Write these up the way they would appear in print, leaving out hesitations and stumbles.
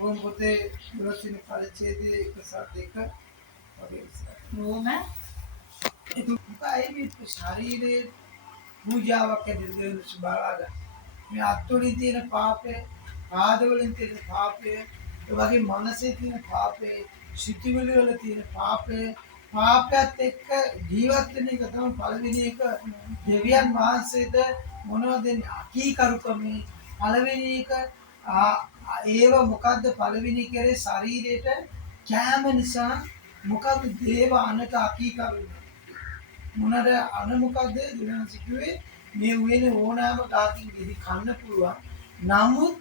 रोम පොතේ 12 වෙනි පරිච්ඡේදයේ 1-2 වගේ විස්තර. රෝම එතකොට මේ ශරීරයේ පූජාවක් ඇදෙන්න බලාගන්න. මේ අත්වලින් තියෙන පාපය, පාදවලින් තියෙන පාපය, ඒ වගේ මනසේ තියෙන පාපය, සිතිවිලි වල තියෙන පාපය, පාපයත් එක්ක ජීවත් වෙන එක තමයි පළවෙනි එක. දෙවියන් වහන්සේද මොනවද දෙන්නේ? අකීකරුකමේ පළවෙනි එක ඒව මොකද්ද පළවෙනි කරේ ශරීරයට කැම නිසා මොකද්ද දේව අනක අකීකරු මොනද අන මොකද්ද දුරන සිටුවේ මේ වෙන ඕනෑම තාකින් ගෙඩි කන්න පුළුවන් නමුත්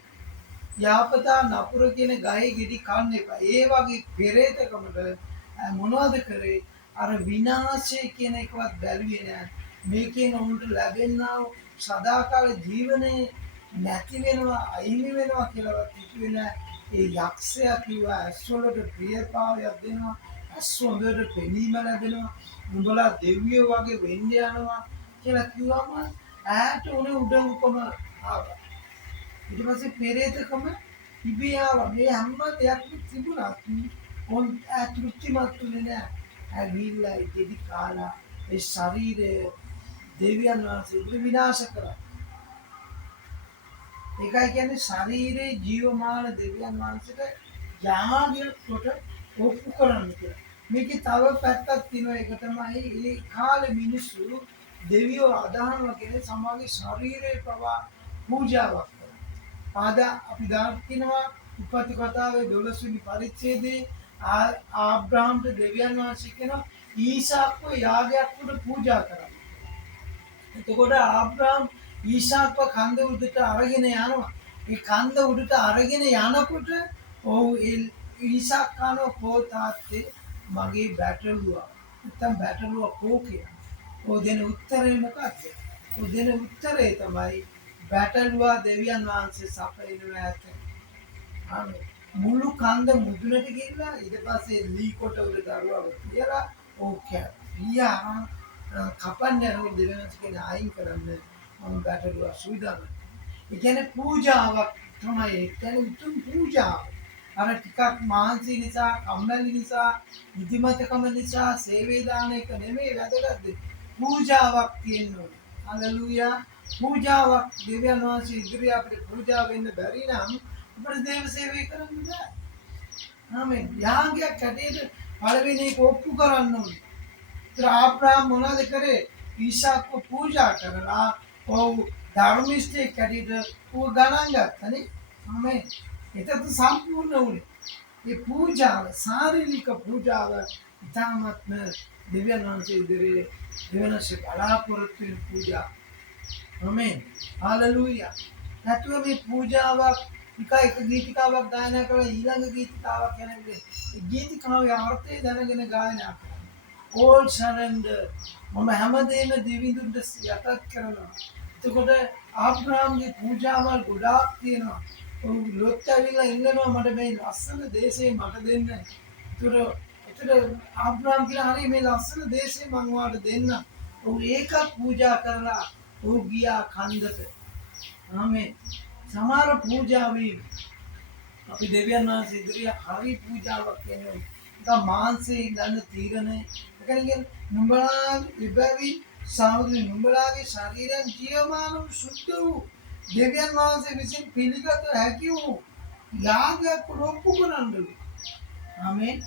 යාපතා නපුර කියන ගහේ ගෙඩි කන්න එපා ඒ වගේ පෙරේතකමට මොනවද කරේ අර විනාශය කියන එකවත් බැලුවේ නෑ මේකෙන් උන්ට ලැබෙනා සදාකාල ජීවනයේ නැති වෙනවා අහිමි වෙනවා කියලාවත් හිතුවේ නෑ ඒ යක්ෂයා කිව්වා ඇස් වලට ප්‍රියතාවයක් දෙනවා ඇස් හොඳට පෙනීම ලැබෙනවා උඹලා දෙවියෝ වගේ වෙන්න යනවා කියලා කිව්වම ඈට උනේ උඩඟුකම ආවා ඊට පස්සේ පෙරේතකම ඉබේ ආවා මේ හැම දෙයක්ම තිබුණා ඕන් තෘප්තිමත්ුනේ නෑ ඇවිල්ලා ඉතිරි කාලා ඒ ශරීරය දෙවියන් වහන්සේ විනාශ කරා ඒකයි කියන්නේ ශරීරයේ ජීවමාන දෙවියන් වහන්සේට යාගයක් කොට ඔප්පු කරන්න කියලා. මේකේ තව පැත්තක් තියෙනවා ඒක තමයි මේ කාලේ මිනිස්සු දෙවියෝ අදහනවා කියන්නේ සමාගේ ශරීරයේ පවා පූජාවක් කරනවා. ආද අපි දකිනවා උපත් කතාවේ 12 වෙනි පරිච්ඡේදයේ ආබ්‍රහම්ට දෙවියන් වහන්සේ කියනවා ඊසාක්ව යාගයක් කොට පූජා කරන්න. එතකොට ආබ්‍රහම් ඊසාක්ව කන්ද උඩට අරගෙන යනවා. ඒ කන්ද උඩට අරගෙන යනකොට ඔව් ඊසාක් කනෝ කෝ තාත්තේ මගේ බැටළුවා. නැත්තම් බැටළුවා කෝ කියලා. ඔය දෙන උත්තරේ මොකක්ද? ඔය දෙන උත්තරේ තමයි බැටළුවා දෙවියන් වහන්සේ සපයන ඇත. මුළු කන්ද මුදුනට ගිහිල්ලා ඊට පස්සේ ලී කොට උඩ දරුවව තියලා ඕකේ. ඊයා කපන්නේ නෝ දෙවියන් කියන අයින් කරන්න මම බැටළුවා සුවිදන්න. ඒ කියන්නේ පූජාවක් තමයි. ඒ කියන්නේ උතුම් පූජාවක්. අර ටිකක් මානසික නිසා, කම්මැලි නිසා, නිදිමතකම නිසා සේවය දාන එක නෙමෙයි වැදගත්. පූජාවක් තියෙනවා. හලෙලූයා. පූජාවක් දෙවියන් වහන්සේ ඉදිරියේ අපිට පූජා වෙන්න බැරි නම් අපිට දේව සේවය කරන්න බෑ. ආමෙන්. යාගයක් කැටේට පළවෙනි එක ඔප්පු කරන්න ඕනේ. ඒතර ආබ්‍රහම් මොනවද කරේ? ඊසාක්ව පූජා කරලා ඔව් ධර්මිෂ්ඨයෙක් කැටේට ඌ ගණන් ගත්තනේ. ආමෙන්. ඒකත් සම්පූර්ණ වුණේ. මේ පූජාව ශාරීරික පූජාව ඉතාමත්ම දෙවියන් වහන්සේ ඉදිරියේ දෙවනසේ බලාපොරොත්තු වෙන පූජා. ආමෙන්. හalleluya. නැතුව මේ පූජාවක් එක ගීතිකාවක් ගායනා කරලා ඊළඟ ගීතිකාවක් යනකොට ඒ ගීතිකාවේ අර්ථය දැනගෙන ගායනා කරනවා. all surrender මම හැමදේම දෙවිඳුන්ට යටත් කරනවා. එතකොට ආබ්‍රහම්ගේ පූජාවල් ගොඩාක් තියෙනවා. ලොත් ඇවිල්ලා ඉන්නවා මට මේ ලස්සන දේශේ මට දෙන්න. ඒතර ආබ්‍රහම් කියලා හරි මේ ලස්සන දේශේ මම ඔයාලට දෙන්න. ඔව් ඒකත් පූජා කරලා ඔව් ගියා කන්දට. ආමෙන්. සමහර පූජාවේ අපි දෙවියන් වහන්සේ ඉදිරියේ හරි පූජාවක් කරනවා. ඒක මාංශයෙන් ගන්න තීරණය. ඒ කියන්නේ නුඹලා ඉබැවි සාමුද්‍රි නුඹලාගේ ශරීරයන් ජීවමාන වූ සුද්ධ වූ දෙවියන් වහන්සේ විසින් පිළිගත හැකි වූ යාගයක් ඔප්පු කරන්නලු. ආමෙන්.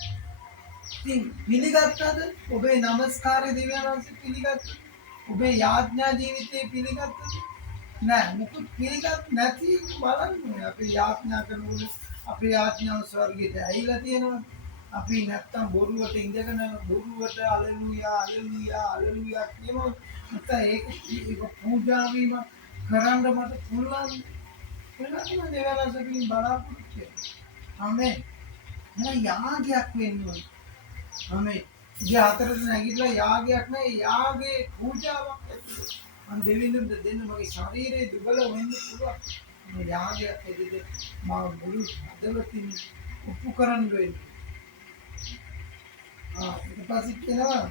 ඉතින් පිළිගත්තද? ඔබේ নমස්කාරය දෙවියන් වහන්සේ පිළිගත්තද? ඔබේ යාඥා ජීවිතේ පිළිගත්තද? නෑ මුකුත් පිළිගත් නැති බලන්න අපි යාඥා කරනකොට අපේ යාඥාව ස්වර්ගයට ඇවිල්ලා තියෙනවා. අපි නැත්තම් බොරුවට ඉඳගෙන බොරුවට හalleluya හalleluya හalleluya කියනවා. නැත්නම් ඒක පූජා වීම කරන්න මට පුළුවන්. පුළුවන් දෙවියන්සකින් බලාපොරොත්තු වෙනවා. ආමෙන්. එහෙනම් යාගයක් වෙන්න ඕනේ. ආමෙන්. ඉතින් හතරට නැගිටලා යාගයක් නෑ යාගේ පූජාවක් ඇතුළේ. මම දෙවිඳුන්ට දෙන්න මගේ ශරීරය දුබල වෙන්න පුළුවන්. මේ යාගයක් ඇතුළේ මම මුළු හදවතින් ඔප්පු කරන්න වෙන්නේ. ඊට පස්සේ කියනවා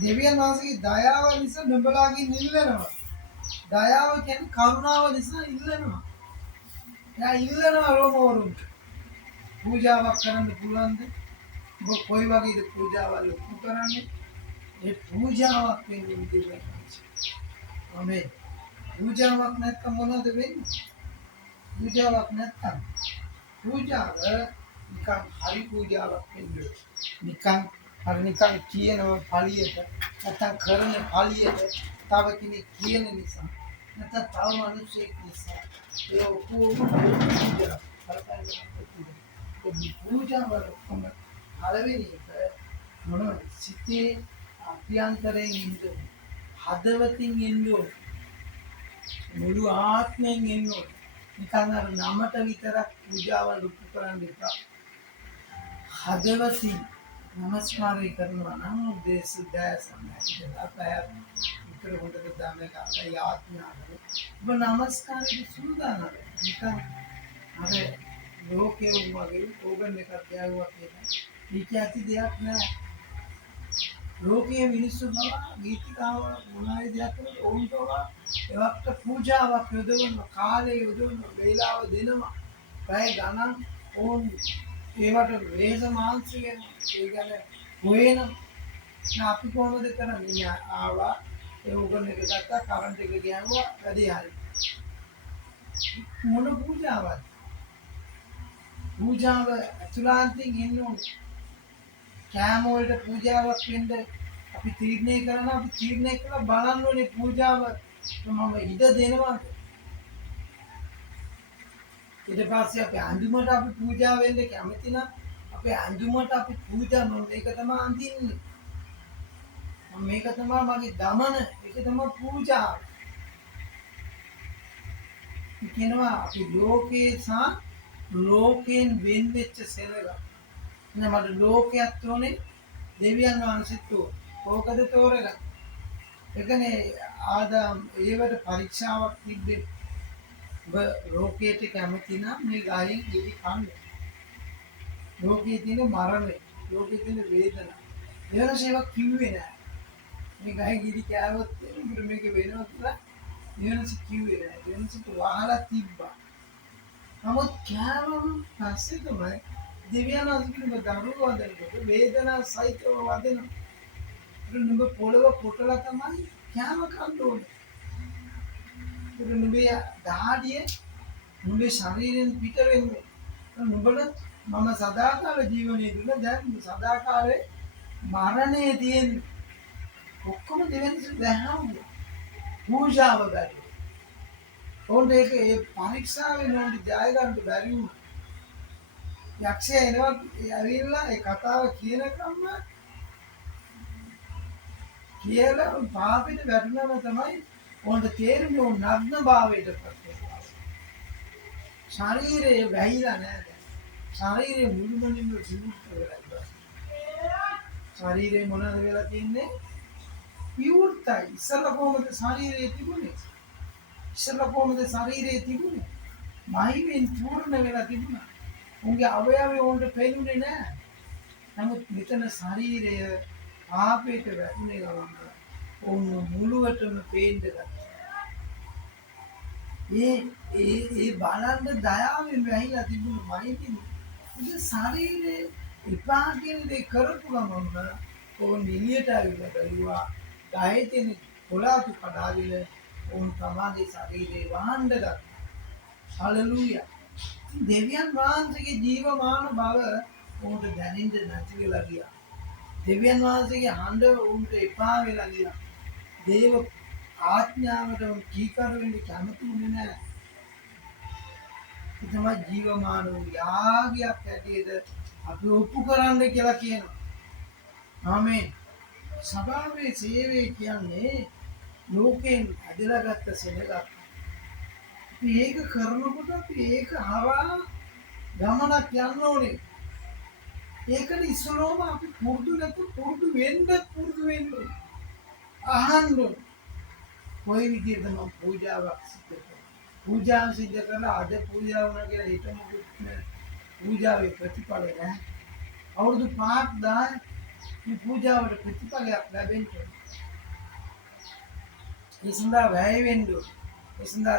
දෙවියන් වහන්සේගේ දයාව නිසා නුඹලාගෙන් ඉල්ලනවා. දයාව කියන්නේ කරුණාව නිසා ඉල්ලනවා. එයා ඉල්ලනවා රෝමවරුන්ට පූජාවක් කරන්න පුළුවන්ද? ඔබ කොයි වගේද පූජාවල් ඔප්පු කරන්නේ? ඒ පූජාවක් වෙන්නේ දෙවියන් වහන්සේ. ආමේන්. පූජාවක් නැත්නම් මොනවද වෙන්නේ? පූජාවක් නැත්නම් පූජාව නිකන් හරි පූජාවක් වෙන්නේ. නිකන් කියනවා පළියට නැත්නම් කරන පළියට තව කෙනෙක් කියන නිසා නැත්නම් තව මිනිසෙක් නිසා ඒ ඔක්කොම පූජා කරපෑම පූජාවල ඔක්කොම පළවෙනි එක මොනවද? සිතේ අභ්‍යන්තරයෙන් ඉන්න හදවතින් ඉන්න මුළු ආත්මයෙන් ඉන්න නිකන් අර නමට විතරක් පූජාවල් උපු කරන්න එපා. හදවතින් නමස්කාරය කරනවා නම් දේශ දැසම අපය විතර හොඳට දාන්නේ කාටයි ආත්මයකට ඔබ නමස්කාරයට සූදානම් නිකන් අර ලෝකයේ වගේ ඕගන් එකක් ගෑවුවා කියලා මේක ඇති දෙයක් නෑ. ලෝකයේ මිනිස්සු බව ගීතිකාව මොනවායි දෙයක් කරලා ඕන්ටව ඒවට පූජාවක් යොදවන කාලය යොදවන වේලාව දෙනවා. පැය ගණන් ඕන් ඒවට වේද මාංශය ගැන ඒ ගැන හොයන අපි කොහොමද කරන්නේ? ආවා ඒ ඕගන් එක ගත්තා කරන්ට් එක ගෑවුවා වැඩි හරි. මොන පූජාවක්ද? පූජාව අතුලාන්තයෙන් එන්න ඕනේ. කෑම වලට පූජාවක් වෙන්න අපි තීරණය කරනවා. අපි තීරණය කළා බලන්න ඕනේ පූජාව මම ඉඩ දෙනවාද? ඊට පස්සේ අපි අඳුමට අපි පූජා වෙන්න කැමති නම් අපේ අඳුමට අපි පූජා මේක තමයි අඳින්නේ. මේක තමයි මගේ දමන. ඒක තමයි පූජාව. කියනවා අපි ලෝකේ සහ ලෝකයෙන් වෙන් වෙච්ච සෙනඟ. මට ලෝකයක් ඕනේ දෙවියන් වහන්සේත් ඕකද තෝරගන්න. ඒකනේ ආදාම් ඒවට පරීක්ෂාවක් තිබ්බේ. ඔබ ලෝකයට කැමති නම් මේ ගායෙන් ඉදි කන්න. ලෝකයේ තියෙන මරණය, ලෝකයේ තියෙන වේදනාව. වෙනසේවක් කිව්වේ නෑ. මේ ගායෙන් ඉදි කෑවොත් මේක වෙනවා කියලා වෙනස කිව්වේ නෑ. වෙනසට වහලා තිබ්බා. නමුත් කෑවම පස්සේ තමයි දෙවියන් වහන්සේගේ දරුවෝ වදනකොට වේදනා සහිතව වදනවා. නුඹ පොළව කොටලා තමයි කෑම කන්න ඕනේ. නුඹේ දහඩිය නුඹේ ශරීරයෙන් පිට වෙන්නේ. නුඹට මම සදාකාල ජීවනයේ දුන්න දැන් සදාකාලේ මරණයේ තියෙන ඔක්කොම දෙවෙනි දැහැවුවා. පූජාව බැරි. ඕන් ඒක ඒ පරීක්ෂාවෙන් ඕන්ට ජය ගන්න බැරි වුණා. යක්ෂයා එනවා ඇවිල්ලා ඒ කතාව කියනකම්ම කියලා පාපෙට වැටුනම තමයි ඕන්ට තේරෙන්නේ ඕන් නග්න භාවයට පත් වෙනවා. ශරීරය වැහිලා නෑ දැන්. ශරීරය මුළුමනින්ම විවෘත වෙලා ඉන්නවා. ශරීරේ මොනවද වෙලා තින්නේ? විවෘතයි. ඉස්සලා කොහොමද ශරීරය තිබුණේ? ඉස්සලා කොහොමද ශරීරය තිබුණේ? මහිමෙන් පූර්ණ වෙලා තිබුණා. උන්ගේ අවයවය ඕන්ට පෙනුනේ නෑ. නමුත් මෙතන ශරීරය ආපේට වැටුනේ ගමන් ඕන් මුළුවටම පේන්න ගත්තා. ඒ බලන්න දයාවෙන් වැහිලා තිබුණු මහිතින් ඒ ශරීරේ එපා කියන දේ කරපු ගමන්ම ඕන් එළියට ආවිලා බැලුවා. ගහේ තියෙන කොළාතු කඩාවිල ඕන් තමයි ශරීරේ වහන්න ගත්තා. හලෙලූයා. දෙවියන් වහන්සේගේ ජීවමාන බව උන්ට දැනෙන්න නැති වෙලා ගියා. දෙවියන් වහන්සේගේ හඬ උන්ට එපා වෙලා ගියා. දේව ආඥාවට උන් කීකරු වෙන්න කැමති වුණේ නැහැ. ඒ තමයි ජීවමාන වූ යාගයක් ඇටියට අපි ඔප්පු කරන්න කියලා කියනවා. ආමේන්. සභාවේ සේවය කියන්නේ ලෝකෙන් ඇදලා ගත්ත සෙනඟක්. මේක කරනකොට අපි ඒක හරහා ගමනක් යන්න ඕනේ. ඒකට ඉස්සරෝම අපි පුරුදු වෙන්න අහන්න කොයි විදිහටද මම පූජාවක් සිද්ධ කරන්නේ. පූජාව සිද්ධ කරලා අද පූජාව වුණා කියලා හිතමුත් පූජාවේ ප්‍රතිඵල නැහැ. අවුරුදු 5ක් 10 මේ පූජාවට ප්‍රතිඵලයක් ලැබෙන්න ඕනේ. ඒ සඳහා වැය වෙන්න ඕනේ. ඒ සඳහා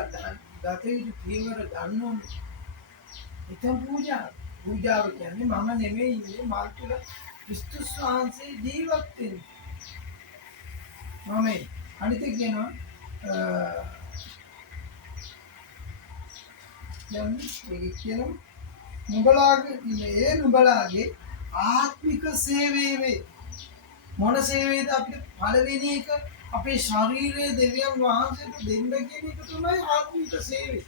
ගත යුතු පියවර ගන්න ඕනේ. එතන පූජාව කියන්නේ මම නෙමෙයි ඉන්නේ මා තුළ ක්‍රිස්තුස් වහන්සේ ජීවත් වෙන්නේ. මම අනිත් එක කියනවා දැන් ඒක කියනවා නුඹලාගේ ආත්මික සේවයේ වේ. මොන සේවයේද අපිට පළවෙනි එක අපේ ශරීරයේ දෙවියන් වහන්සේට දෙන්න කියන එක තමයි ආත්මික සේවය.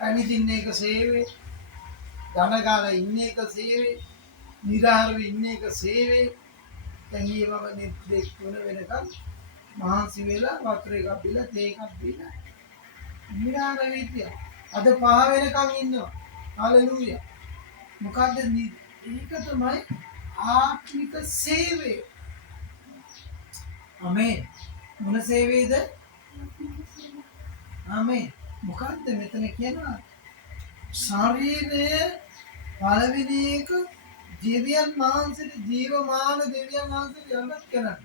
ඇනිදින්න එක සේවය, ධනගාල ඉන්න එක සේවය, නිරාහාරව ඉන්න එක සේවය. දැන් ඊවම දෙක් තුන වෙනකන් මහන්සි වෙලා වතුර එකක් බීලා තේ එකක් බීලා නිරාහාර වෙයිද? අද 5 වෙනකන් ඉන්නවා. හලෙලූයා. මොකද්ද ඒක තමයි ආත්මික සේවය. ආමේන්. මොන සේවයේද? ආමේන්. මොකද්ද මෙතන කියනවා? ශරීරයේ පළවෙනි එක දෙවියන් වහන්සේට ජීවමාන දෙවියන් වහන්සේට යොමු කරන්න.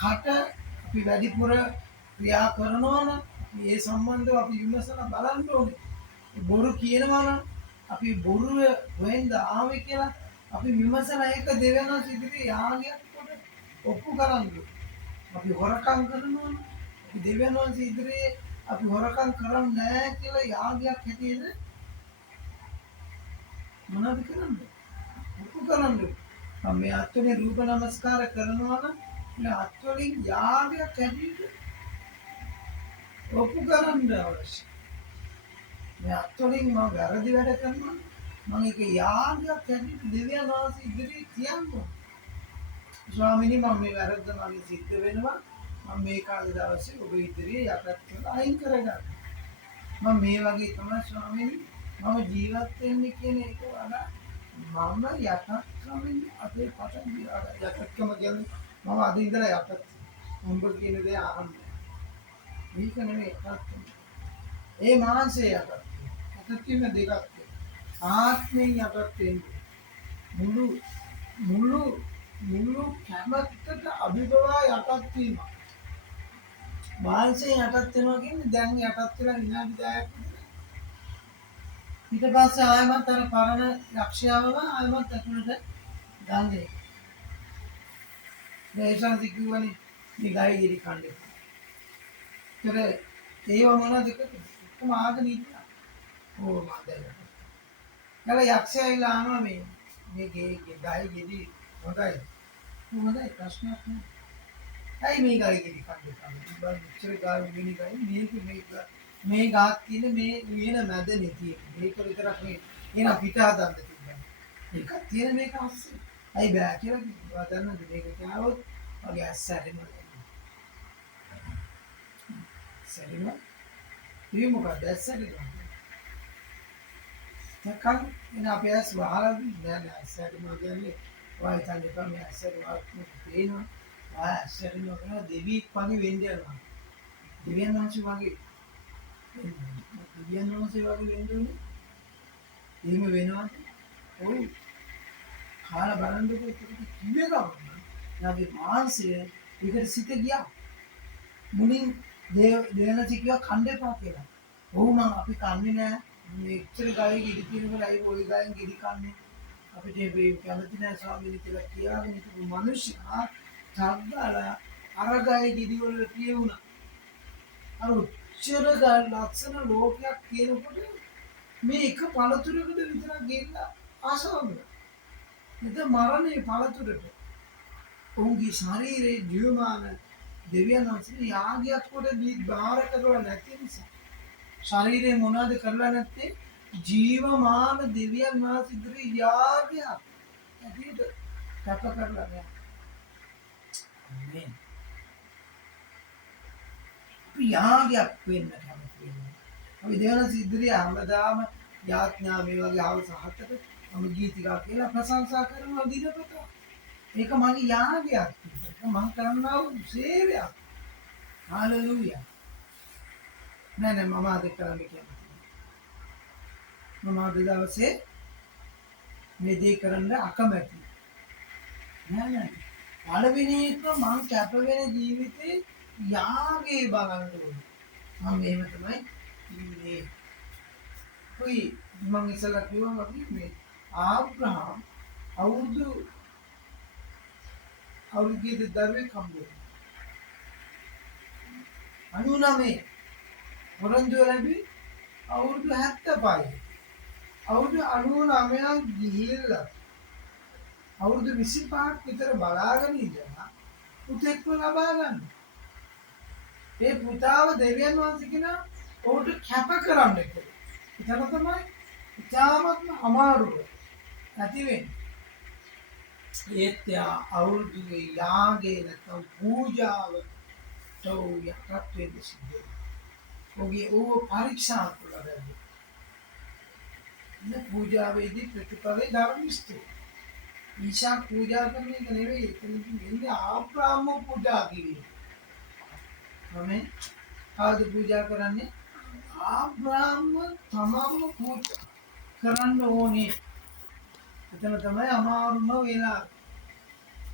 කට අපි වැඩිපුර ක්‍රියා කරනවා නම් මේ සම්බන්ධව අපි විමසලා බලන්න ඕනේ. බොරු කියනවා නම් අපි බොරුව වෙන්ද ආවේ කියලා අපි විමසලා ඒක දෙවියන් වහන්සේ ඉදිරියේ යාගයක් කොට ඔප්පු කරන්න. අපි හොරකම් කරනවා නම් අපි දෙවියන් වහන්සේ ඉදිරියේ අපි හොරකම් කරන්නේ නැහැ කියලා යාගයක් හැටියට මොනවද කරන්නේ? ඔප්පු කරන්නේ. මම මේ අත්වලින් රූප නමස්කාර කරනවා නම් මේ අත්වලින් යාගයක් හැටියට ඔප්පු කරන්න අවශ්‍යයි. මේ අත්වලින් මම වැරදි වැඩ කරනවා මම ඒක යාගයක් හැටියට දෙවියන් වහන්සේ ඉදිරියේ කියනවා. ස්වාමීනි මම මේ වැරද්ද මගේ සිද්ධ වෙනවා. මම මේ කාලේ දවසේ ඔබ ඉදිරියේ යටත් කරලා අයින් කරගන්න. මම මේ වගේ තමයි ස්වාමීනි මම ජීවත් වෙන්නේ කියන එක වඩා මම යටත් කරමින් අපේ පටන් යටත්කම කියන්නේ මම අද ඉඳලා යටත් උඹ කියන දේ ආරම්භ. මේක නෙමෙයි යටත්. ඒ මාංශය යටත්. යටත් කියන දෙකක් තියෙනවා. ආත්මයෙන් යටත් වෙන්නේ. මුළු කැමැත්තට අභිභවා යටත් වීම. මාංශයෙන් යටත් වෙනවා කියන්නේ දැන් යටත් වෙලා විනාඩි 10ක් විතර. ඊට පස්සේ ආයමත් අර පරණ ලක්ෂ්‍යාවම ආයමත් අතුලට ගන්නේ. දේශන් කිව්වනේ මේ ගයි ගිරි කන්නේ. ඒව මොනවද කොහොම ආගෙන ඉන්නවා. ඕ මන්දල. නල යක්ෂයයිලා ආනවා මේ ගයි ගිරි හොඳයි. හොඳයි ප්‍රශ්නයක් නෑ. ඇයි මේ ගයි ගිරි කන්නේ? බල ඉච්චර ගාන ගිනි ගයි මේ ගාක් තියෙන මේ වින මැදනේ තියෙන්නේ. මේක විතරක් නේ. එන පිට හදන්න තිබ්බා. ඒකක් තියෙන මේක අස්සේ. ඇයි බෑ කියලා කිව්වා දන්නද මේක කියාවොත් වගේ ඇස්සැරෙනවා. සැරෙනවා. මේ මොකක්ද ඇස්සැරෙනවා. නැකන් එන අපේ ඇස් වහලා නෑ ඇස්සැරෙනවා කියන්නේ ඔය හිතන්නේ බෑ මේ ඇස්සැරෙනවා පේනවා. ඇස්සැරෙනවා කියන දෙවියෙක් වගේ වෙන්න යනවා. දෙවියන් වහන්සේ වගේ දෙවියන් වහන්සේ වගේ වෙන්න ඕනේ. එහෙම වෙනවද? ඔව්. කාලා බලන්නකො ඒක කිව්වේ ගමන්. යාගේ මාංශය ඒකට සිත ගියා. මුලින් දෙවනසි කිව්වා කන්න එපා කියලා. ඔව් මං අපි කන්නේ නෑ. මේ ඉච්චර ගාවේ ඉදි තියෙනකොට අයි ওই ගායෙන් ඉදි කන්නේ. අපිට මේ කැමති නෑ ස්වාමීනි කියලා කියාගෙන ඉතින් මිනිස්සුා ඡග්ගාලා අර ගායේ ඉදි වල කියුණා. අර උච්චර ගා ලක්ෂණ ලෝකයක් කියනකොට මේ එක පළතුරකට විතරක් ගිහිල්ලා ආශාව වුණා. එතන මරණේ පළතුරට. ඔවුන්ගේ ශරීරයේ ජීවමාන දෙවියන් වහන්සේ යාගයක් කොට දී බාර කරලා නැති නිසා ශරීරේ මොනවද කරලා නැත්තේ ජීවමාන දෙවියන් වහන්සේ ඉදිරියේ යාගයක් ඇටියට කැප කරලා නෑ. ආමේන්. යාගයක් වෙන්න කැමති වෙනවා. අපි දෙවියන් ඉදිරියේ හැමදාම යාඥා මේ වගේ ආවස හතට මම ගීතිකා කියලා ප්‍රශංසා කරනවා දිනපතා. ඒක මගේ යාගයක්. මම කරන්නා වූ සේවයක්. හalleluya. නෑ මම අද කරන්නේ කියන්නේ. මම අද දවසේ මේ දේ කරන්න අකමැති. නෑ. පළවෙනි එක මං කැප වෙන ජීවිතේ යාගේ බලන්න ඕනේ. මම මේව තමයි ඉන්නේ. කොයි මම ඉස්සලා කිව්වා අපි මේ ආබ්‍රහම් අවුරුදු අවුරුද්දේ දරුවෙක් හම්බුනේ 99 පොරොන්දු ලැබි අවුරුදු 75 අවුරුදු 99ක් ගිහිල්ලා අවුරුදු 25ක් විතර බලාගෙන ඉඳලා පුතෙක්ව ලබා ගන්න. ඒ පුතාව දෙවියන් වහන්සේ කෙනා ඔහුට කැප කරන්න කියලා. එතන තමයි ඉතාමත්ම අමාරුව ඇති වෙන්නේ. ඒත් යා අවුරුදුගේ යාගේ නැත්නම් පූජාවට යටත් වෙන්න සිද්ධ වෙනවා. ඔහුගේ ඌව පරීක්ෂා කළා බැලුවා. ඉතින් පූජාවේදී ප්‍රතිඵලේ ධර්මිෂ්ඨ. ඊශා පූජා කරන එක නෙවෙයි එතනදී වෙන්නේ ආබ්‍රාහ්ම පූජා කිරීම. මම ආද පූජා කරන්නේ ආබ්‍රාහ්ම තමම පූජා කරන්න ඕනේ. එතන තමයි අමාරුම වෙලා.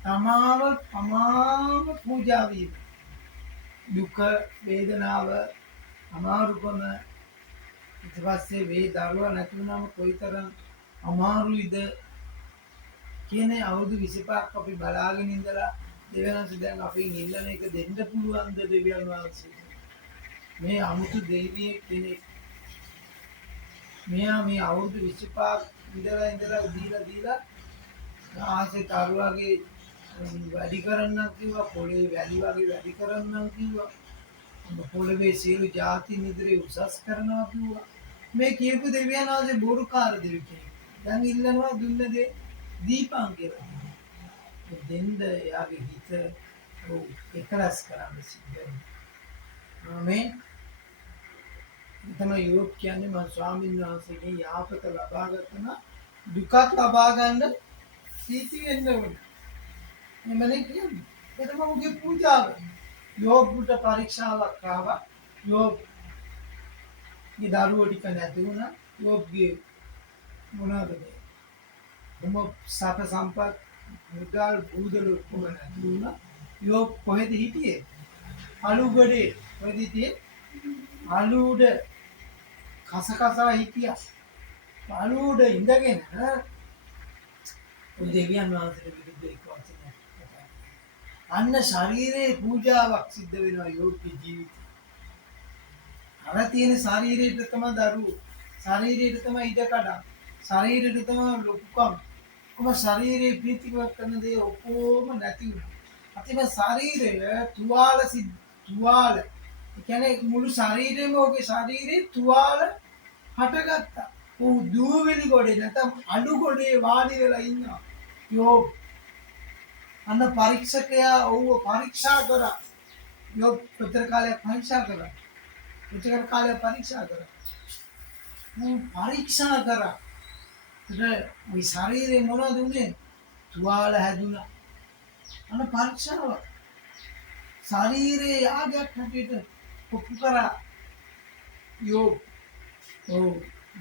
තමාව පූජා වීම. දුක වේදනාව අමාරුකම ඊට පස්සේ වේ දරුවා නැති වුණාම කොයිතරම් අමාරුයිද කියන අවුරුදු 25ක් අපි බලාගෙන ඉඳලා දෙවියන්වහන්සේ දැන් අපින් ඉල්ලන එක දෙන්න පුළුවන්ද දෙවියන් වහන්සේ මේ අමුතු දෙවියෙක් කෙනෙක් මෙයා මේ අවුරුදු 25ක් ඉඳලා දීලා ආසේ තරුවාගේ වැඩි කරන්නම් කිව්වා පොළේ වැලි වගේ වැඩි කරන්නම් කිව්වා පොළවේ සියලු ಜಾති නිදරේ උසස් කරනවා කිව්වා මේ කියපු දෙවියන් වහන්සේ බොරුකාර දෙවි කෙනෙක් දැන් ඉල්ලනවා දුන්න දේ දීපං කියලා දෙන්න යාගේ හිත එකලස් කරන්න සිද්ධ වෙනවා මේ තමයි යෝග කියන්නේ මම ස්වාමීන් වහන්සේගේ යාපත ලබා ගන්න දුකක් ලබා ගන්න සීති වෙන්න ඕනේ එමනේ කියන්නේ ඒක තමයි උගේ පූජාව යෝගුට පරීක්ෂාවක් ආවා යෝග මේ දරුවෝ ටික නැති වුණා යෝග්ගේ මොනවාද මොම සත සම්පත් මුදල් බුදල ඔක්කොම නැති වුණා යෝග කොහෙද හිටියේ අලුගඩේ කොහෙද හිටියේ අලුඩ කසකසා හිටියා අලුඩ ඉඳගෙන ඔය දෙවියන් වහන්සේට විරුද්ධ එක් වචනයක් අන්න ශරීරයේ පූජාවක් සිද්ධ වෙනවා යෝගී ජීවිතේ. අර තියෙන ශරීරයට තමයි දරුවෝ. ශරීරයට තමයි ඉඩකඩ. ශරීරයට තමයි ලොකුකම්. කොහොම ශරීරයේ ප්‍රීතිවක් කරන දේ ඔක්කොම නැති වෙනවා. අතිම ශරීරය තුවාල. ඒ කියන්නේ මුළු ශරීරෙම ඔගේ ශරීරේ තුවාල හටගත්තා. ඌ දූවිලි ගොඩේ නැත්නම් අඩු ගොඩේ වාඩි වෙලා ඉන්නවා. යෝග අන්න පරීක්ෂකයා ඔව්ව පරීක්ෂා කරා යෝග උත්තර කාලය පරීක්ෂා කරා උත්තර කාලය පරීක්ෂා කරා පරීක්ෂා කරා මේ ශරීරේ මොනවද උනේ තුවාල හැදුනා අන්න පරීක්ෂාව ශරීරේ යාගයක් හැටියට ඔප්පු කරා යෝග ඔව්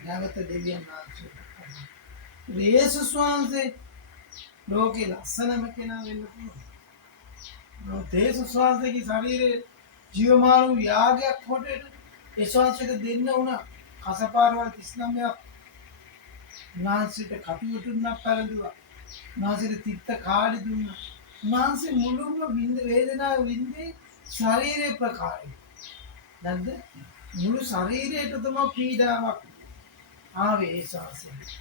නැවත දෙවියන් වහන්සේ යේසුස් වහන්සේ ලෝකේ ලස්සනම කෙනා වෙන්න පුළුවන්. යේසුස් වහන්සේගේ ශරීරයේ ජීවමාන වූ යාගයක් හොටේට ඒ ශාස්ත්‍රයට දෙන්න වුණා. කසපාරවල් 39ක් නාසිට කටුවටුන්නක් පැලඳුවා. නාසිට තිත්ත කාඩි දුන්නා. නාසයේ මුළුම විඳ වේදනාව විඳේ ශරීරයේ ප්‍රකාරය. නැද්ද? මුළු ශරීරයට තමයි පීඩාවක් ආවේ ඒ ශාස්ත්‍රය.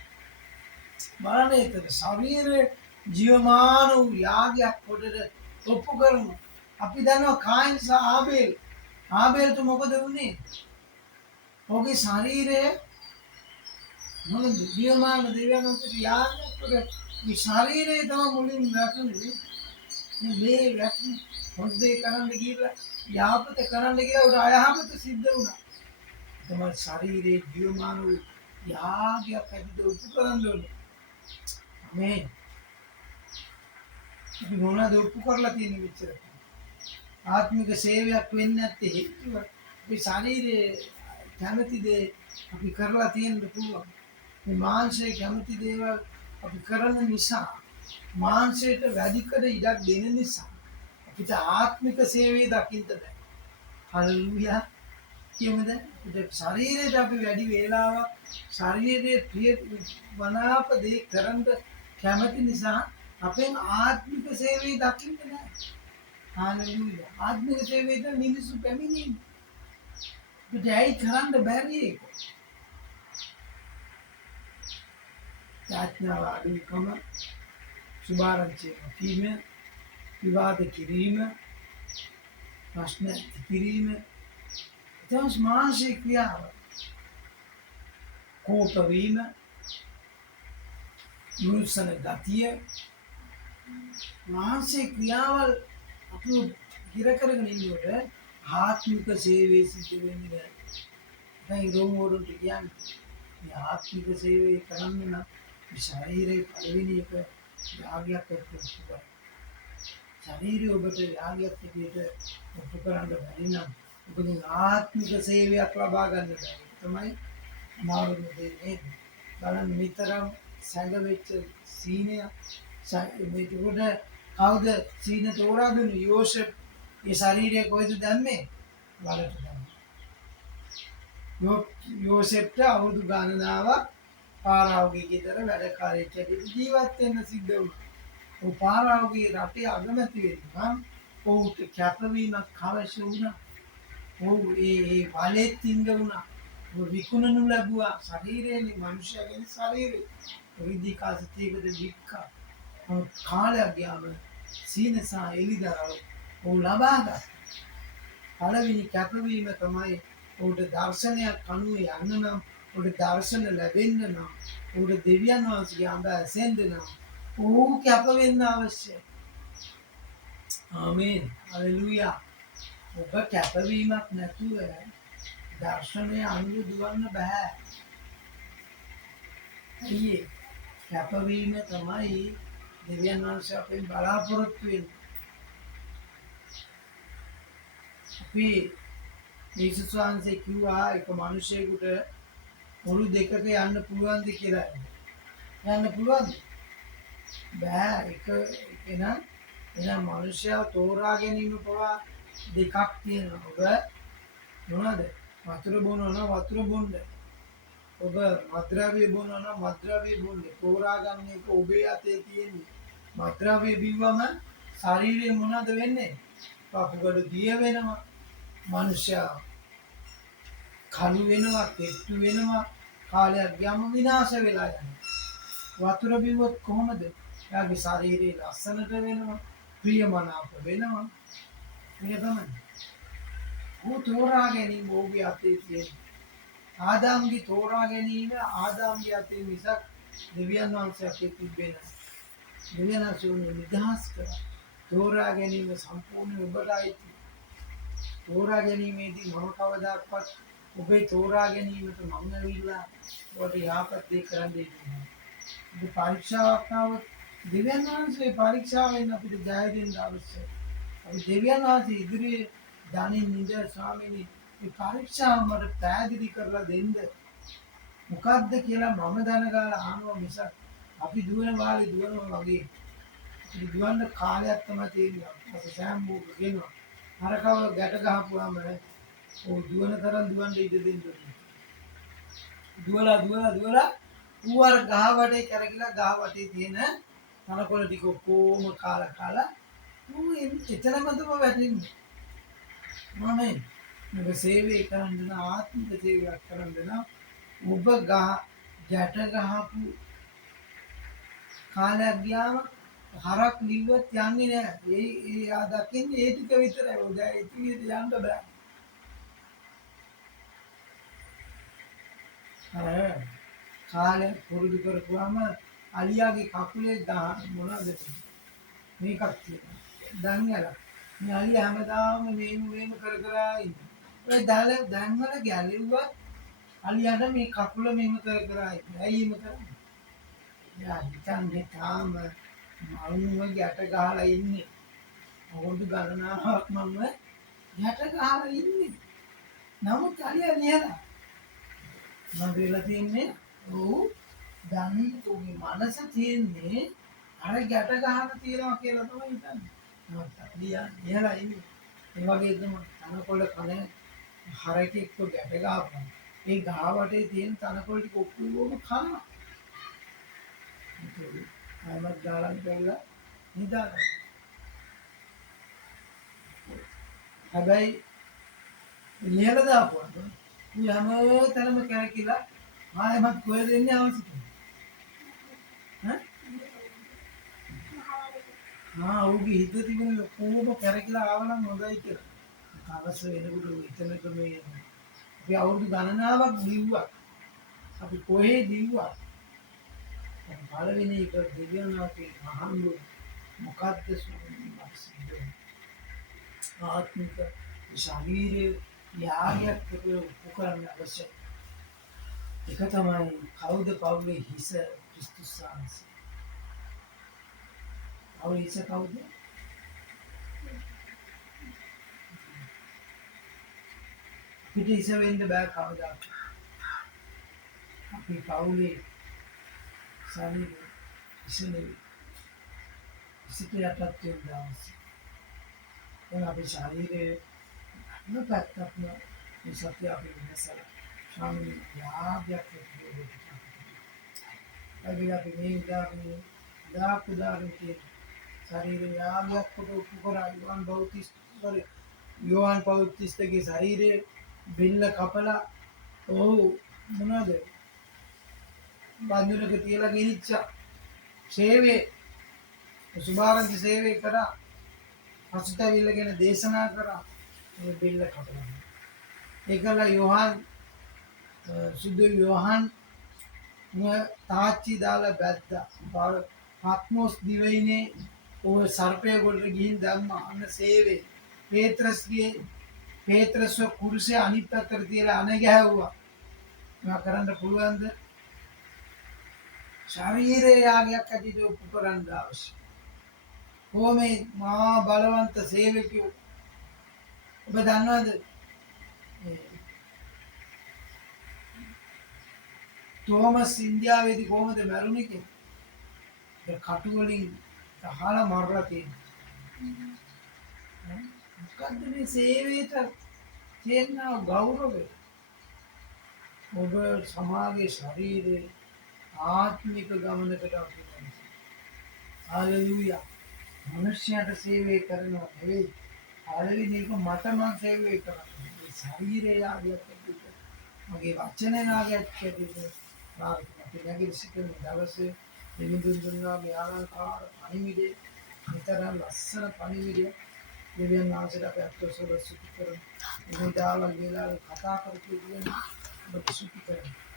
බලන්න ශරීරයේ ජීවමාන වූ යාගයක් කොටට ඔප්පු කරමු. අපි දන්නවා කායින් සහ ආබේල්ට මොකද වුනේ? ඔහුගේ ශරීරය මොනද ජීවමාන දෙවියන් වහන්සේගේ යාගයක් කොට මේ ශරීරය තමයි මුලින් වැටුනේ. මේ වැටුනේ හොද්දේ කරන්න ගිහලා යාපත කරන්න ගිහලා උඩ අයහපත සිද්ධ වුණා. තමයි ශරීරයේ ජීවමාන වූ යාගයක් ඇද්ද ඔප්පු කරන්න ඕනේ. මේ අපි මොනවද ඔප්පු කරලා තියෙන්නේ මෙච්චර ආත්මික සේවයක් වෙන්නේ නැත්තේ හේතුව අපි ශරීරයේ කැමති දේ අපි කරලා තියෙන්න පුළුවන් මේ මාංශයේ කැමති දේවල් අපි කරන නිසා මාංශයට වැඩිකඩ ඉඩක් දෙන නිසා අපිට ආත්මික සේවයේ දකින්න බෑ හලෙලූයා කියමුද අපිට ශරීරයට අපි වැඩි වේලාවක් ශරීරයේ ප්‍රිය මනාප දේ කරන්න කැමති නිසා අපෙන් ආත්මික සේවය දකින්න නැහැ. හාලෙලූයා. ආත්මික සේවයට මිනිස්සු පැමිණෙන්නේ. අපිට ඇයි කරන්න බැරි ඒක? යාඥාව අඩුකම, සුභාරංචි නොකීම, විවාද කිරීම, ප්‍රශ්න ඇති කිරීම, තවස් මානසික ක්‍රියාව, කෝප වීම, නුරුස්සන ගතිය, මානසික ක්‍රියාවල් අපි ගිර කරගෙන ඉන්නකොට ආත්මික සේවයේ සිද්ධ වෙන්නේ නැහැ. දැන් රෝම වලට කියන්නේ මේ ආත්මික සේවය කරන්න නම් ශරීරයේ පළවෙනි එක යාගයක් කරනවා. ශරීරය ඔබට යාගයක් විදියට ඔප්පු කරන්න බැරි නම් ඔබගේ ආත්මික සේවයක් ලබා ගන්න බැහැ. තමයි අමාරුම දේ නේද? බලන්න නිතරම සැඟවෙච්ච සීනය මේකට කවුද සීන තෝරා දුන්නේ? යෝසෙෆ් ඒ ශරීරය කොහෙද දැම්මේ? වලට දැම්මේ. යෝසෙෆ්ට අවුරුදු ගණනාවක් පාරාවගේ ගෙදර වැඩකාරයෙක් හැටියට ජීවත් වෙන්න සිද්ධ වුණා. ඔව් පාරාවගේ රටේ අගමැති වෙනවා. ඔහුට කැපවීමක් අවශ්‍ය වුණා. ඔව් ඒ බලෙත් ඉඳ වුණා. විකුණනු ලැබුවා ශරීරයේ මනුෂ්‍යයාගේ ශරීරය. විදිකාසිතයකට වික්කා. කාලයක් ගියාම සීනසා එලිදරව් ඔහු ලබා ගත්තා. පළවෙනි කැපවීම තමයි ඔහුට දර්ශනයක් අනුව යන්න නම්, ඔහුට දර්ශන ලැබෙන්න නම්, ඔහුට දෙවියන් වහන්සේගේ අඹ ඇසෙන්න නම් ඔහු කැප වෙන්න අවශ්‍යයි. ආමේන්. හලෙලූයා. ඔබ කැපවීමක් නැතුව දර්ශනය අනුව දුවන්න බෑ. අයියේ කැපවීම තමයි දෙවියන් වහන්සේ අපෙන් බලාපොරොත්තු වෙන්නේ. අපි යේසුස් වහන්සේ කිව්වා එක මිනිසෙකුට මුළු දෙකක යන්න පුළුවන්ද කියලා. යන්න පුළුවන්ද? බෑ. එනම් මිනිසයා තෝරා ගැනීම පවා දෙකක් තියෙනවා. ඔබ මොනවද? වතුර බොනවා නම් වතුර බොන්න. ඔබ මත්ද්‍රව්‍ය බොනවා නම් මත්ද්‍රව්‍ය බොන්න. තෝරා ගන්න එක ඔබේ අතේ තියෙන්නේ. මත්ද්‍රව්‍ය බිව්වම ශරීරය මොනවද වෙන්නේ? කපුගඩු දිය වෙනවා. මනුෂ්‍යයා කළු වෙනවා, කෙට්ටු වෙනවා, කාලයක් ගියාම විනාශ වෙලා යනවා. වතුර බිව්වොත් කොහොමද? එයාගේ ශරීරය ලස්සනට වෙනවා, ප්‍රියමනාප වෙනවා. මේක තමයි. ਉਹ තෝරා ගැනීම ඔබේ අතේ තියෙනවා. ආදාම්ගේ තෝරා ගැනීම ආදාම්ගේ අතේ මිසක් දෙවියන් වහන්සේ අතේ තිබෙන්නේ නැහැ. දෙවියන් වහන්සේ නිදහස් කරා. තෝරා ගැනීම සම්පූර්ණ ඔබට අයිති. තෝරා ගැනීමේදී මම කවදාවත් ඔබේ තෝරා ගැනීමට මම ඇවිල්ලා ඔබට යහපත් දේ කරන්න දෙන්නේ. ඔබ පරීක්ෂාවක් ආවොත් දෙවියන් වහන්සේ පරීක්ෂාවෙන් අපිට ජය දෙන්න අවශ්‍යයි. අපි දෙවියන් වහන්සේ ඉදිරියේ දනින් නිද ස්වාමීනි මේ පරීක්ෂාව මට පැහැදිලි කරලා දෙන්න. මොකද්ද කියලා මම දැනගලා ආනවා මිසක් අපි දුවන වාලේ දුවනවා වගේ. අපි දුවන්න කාලයක් තමයි තියෙන්නේ. අපි සෑම් බෝග කියනවා. හරකව ගැට ගහපුවාම ඔය දුවන තරම් දුවන්න ඉඩ දෙන්න ඕනේ. දුවලා ඌ අර ගහ වටේ කරකිලා ගහ වටේ තියෙන තනකොළ ටික කොහොම කාලා ඌ එතනම තමයි වැටෙන්නේ. මමෙන් ඔබ සේවය කරන්න ආත්මික සේවයක් කරන්න ඔබ ගැට ගහපු කාලයක් ගියාම හරක් ලිව්වත් යන්නේ නැහැ. ඒ දකින්නේ ඒ ටික විතරයි. ඔය දැන් ඉතින් යන්න බෑ. අර කාලේ පුරුදු කරපුවාම අලියාගේ කකුලේ මොනවද මේකක් තියෙනවා. දන්නේල. මේ අලියා හැමදාම මේම කර ඉන්නේ. ඔය දැන්වල ගැලෙව්වත් අලියාට මේ කකුල මෙහෙම කර ඉන්නේ. ඇයි එහෙම කරන්නේ? යා හිතන්නේ තාම මම ගැට ගහලා ඉන්නේ. අවුරුදු ගණනාවක් මම ගැට ගහලා ඉන්නේ. නමුත් අලියා නියලා. මම වෙලා තියන්නේ දැන් උගේ මනස තියෙන්නේ අර ගැට ගහන තියනවා කියලා තමයි හිතන්නේ. නමුත් අලියා නියලා ඉන්නේ. ඒ වගේ තමයි තනකොළ කන හරකෙක්ව ගැට ගහපුවා. ඒ ගහ වටේ තියෙන තනකොළ ටික ඔක්කොම කනවා. ආයමත් ගාලන් කරලා නිදාගන්න. හැබැයි ලියලා දාපුවා. ඌ හැමතැනම කැරකිලා ආයමත් කොහෙද එන්නේ අවශ්‍ය ඈ? ඌගේ හිත තිබුණේ ඔක්කොම කැරකිලා ආවනම් හොඳයි කියලා. අවශ්‍ය වෙනකොට එතනක මේ අපි අවුරුදු ගණනාවක් දිව්වා. අපි කොහේ දිව්වා? පළවෙනි එක දෙවියන්ගේ මහන්ලු මොකද්ද ස්වාමීනි ආත්මික ශරීරයේ යාගයක් උපකරණ අවශ්‍යයි. එක තමයි කවුද පවුලේ හිස ක්‍රිස්තුස් වහන්සේ. පවුලේ හිස කවුද? පිට හිස වෙන්න බෑ කවදාවත්. අපි පවුලේ ශරීරයේ හිස නෙවෙයි. හිසට යටත් වෙන්න අවශ්‍යයි. දැන් අපේ ශරීරයේ හැම පැත්තක්ම මේ සත්‍ය අපි වෙනසලා ස්වාමීනි යාගයක් වෙන්නේ. අපි මේ උදාහරණ කියන ශරීරය යාගයක් කොට උපකරා යෝහන් පෞතිස්තගේ ශරීරයේ බෙල්ල කපලා මොනවද බඳුනක තියලා ගෙනිච්චා සේවයේ සුභාරංචි සේවය කරා පසුතැවිල්ල ගැන දේශනා කරා ඒ බෙල්ල කපලා ඒකල යෝහන් සුදු යෝහන් තාච්චි දාලා බැද්දා පාත්මොස් දිවයිනේ ඔය සර්පය ගොඩට ගිහින් දැම්මා අන්න සේවේ පේත්‍රස්ව කුරුසේ අනිත් පැත්තට තියලා අණ ගැහැව්වා. මේවා කරන්න පුළුවන්ද? ශරීරයේ යාගයක් ඇටියට උපකරණ අවශ්‍යයි. කොහොමේ මා බලවන්ත සේවකයෝ ඔබ දන්නවද? තෝමස් ඉන්දියාවේදී කොහොමද මැරුණේ කියලා? ඒ කටු වලින් ගහලා මරලා තියෙනවා. මොකද්ද මේ සේවයට තියෙන ගෞරවය? ඔබ සමාජයේ ශරීරයේ ආත්මික ගමනකට අපි යනවා. හාලෙලූයා. මනුෂ්‍යයට සේවය කරනවා නෙවෙයි. පළවෙනි එක මට මං සේවය කරන්නේ. මේ ශරීරය යාගයක් ඇටියට. මගේ වචන යාගයක් ඇටියට. අපි නැගී සිටින දවසේ දෙවිඳුන් දුන්නා මේ ආලංකාර පණිවිඩය. විතරක් ලස්සන පණිවිඩය. දෙවියන් වහන්සේට අපි අත්වසල සුති කරමු. මේ දාලා වේලාවේ කතා කරපු දෙවියන් ඔබ සුති කරමු.